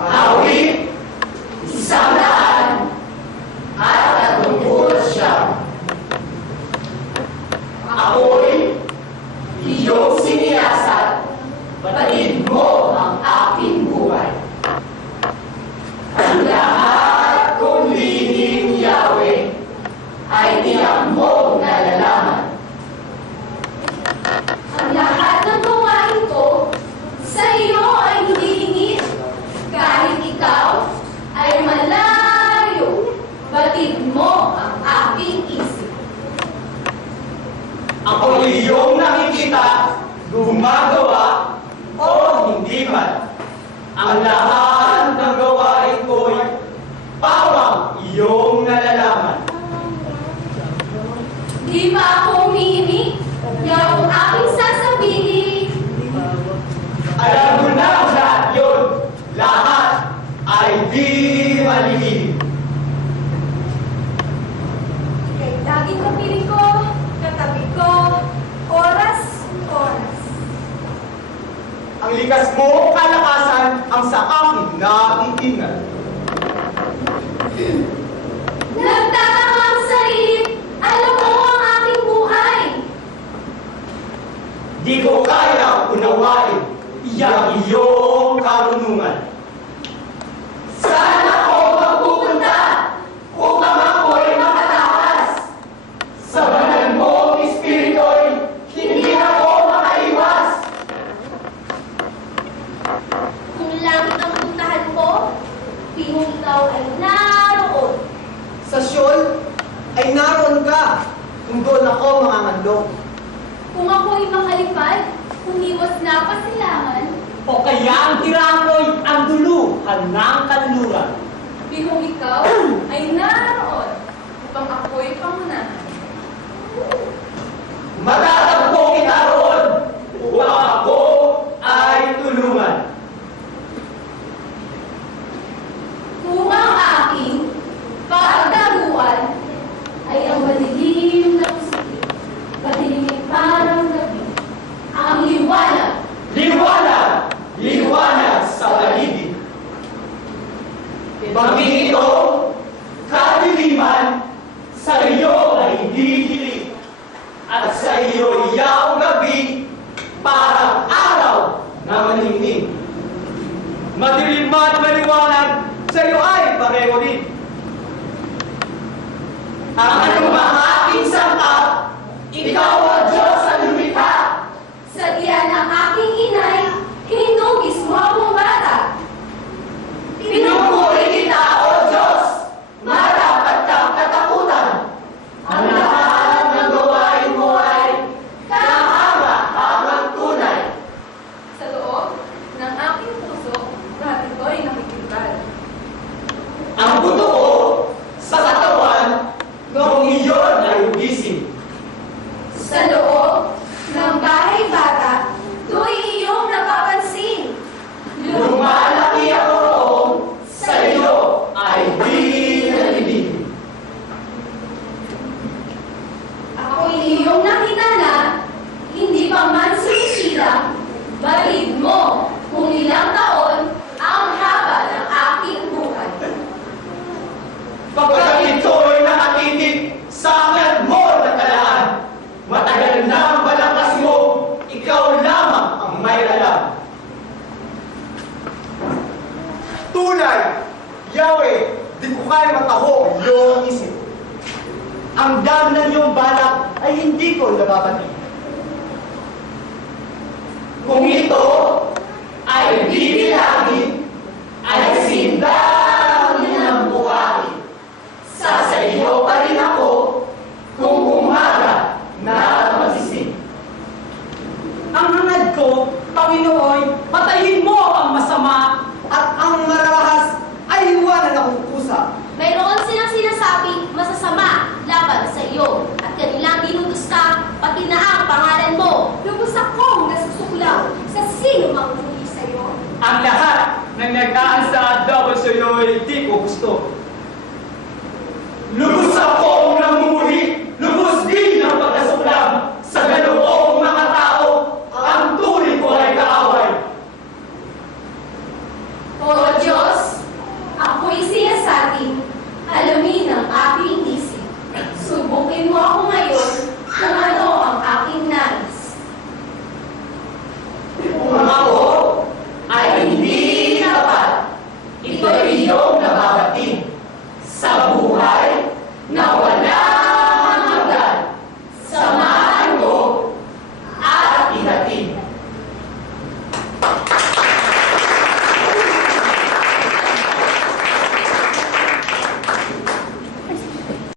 Awit, 139. Ako'y iyong siniyasat, batid mo ang aking buhay. Ang lahat kong lihim, Yahweh, ay tiyak mo nalalaman. Ang lahat ng gawain ko sa iyo ay hinihingit. Kahit ikaw ay malayo, batid mo ang aking isip. Ako iyong nakikita, gumagawa o hindi man. Ang lahat ng gawain ko'y pawang iyong nalalaman. Di ba ako umihimik? Yung aking sasabihin. Alam mo na ang lahat yun. Lahat ay di malilihim. Kay laging kapiling ko, katabi ko, oras. Ang likas mo, kalakasan, ang sa akin naiingat. Nagtataka ang sarili. Alam mo ang aking buhay. Di ko kaya unawain iyang iyong karunungan. Saan ako magpupunta upang ako'y makatakas? Sa banal mong espirito'y hindi ako makaiwas. Kung langit ang puntahan ko, pihong ikaw ay naroon. Sa Sheol ay naroon ka kung doon ako mangangandong. Kung ako'y makalipad, umiwas na pasilangan, O kaya ang tirako'y ang duluhan ng kanluran. pihong ikaw ay naroon upang ako'y pangunahan. Matatagpo kita roon upang ako ay tulungan. Kung ang aking pagdaruan ay ang madilim na pusit, madilim parang gabi, ang liwanag. Liwanag! Liwanag sa paligid. Maging ito, kadiliman, sa iyo ay hindi dilim. At sa iyo iyang gabi, parang araw na maningning. Madilim at maliwanag, sa iyo ay pareho din. Ang anumang aking sangkap, ikaw ang Diyos sa lumikha. Sa tiyan ng aking inay, hinugis mo akong bata. Pinupuri kita, O Diyos, marapat kang katakutan. Ang lahat ng gawain mo ay kahanga-hangang tunay. Sa loob ng aking puso, dati ko'y nakikibal. Ang buto ko sa katawan, noong iyon ay ugising. Sa loob ng bahay bata, do'y iyong napapansin. Lumalaki ako roon, sa iyo ay di nalibig. Ako'y iyong nakita na, hindi pa man sumisilang, balid mo kung ilang taon ang haba ng aking buhay. Pagkat ito'y nakatitig sa aklat mo na talaan, matagal na ang balakas mo, ikaw lamang ang may alam. Tunay, Yahweh, di ko kaya mataho ang iyong isip. Ang dami ng iyong balak ay hindi ko nababati. Kung ito ay bibilangin, ay sindang ng buhay. Sa iyo pa rin ako kung umaga na magising. Ang hangad ko, Panginoon, patayin mo ang masama. At ang marahas ay iwanan akong kusa. Mayroon silang sinasabi masasama laban sa iyo at kanilang dinudusta pati na ang pangalan mo. Lubos akong nasusuklaw sa sino mang muli sa iyo. Ang lahat ng nag-aansa dapat sa iyo ay di ko gusto. Lubos akong namumuhi, lubos din ang pagkasuklam. Sa ganoong mga tao, ang tuloy ko ay kaaway. O Diyos, Turuin mo ako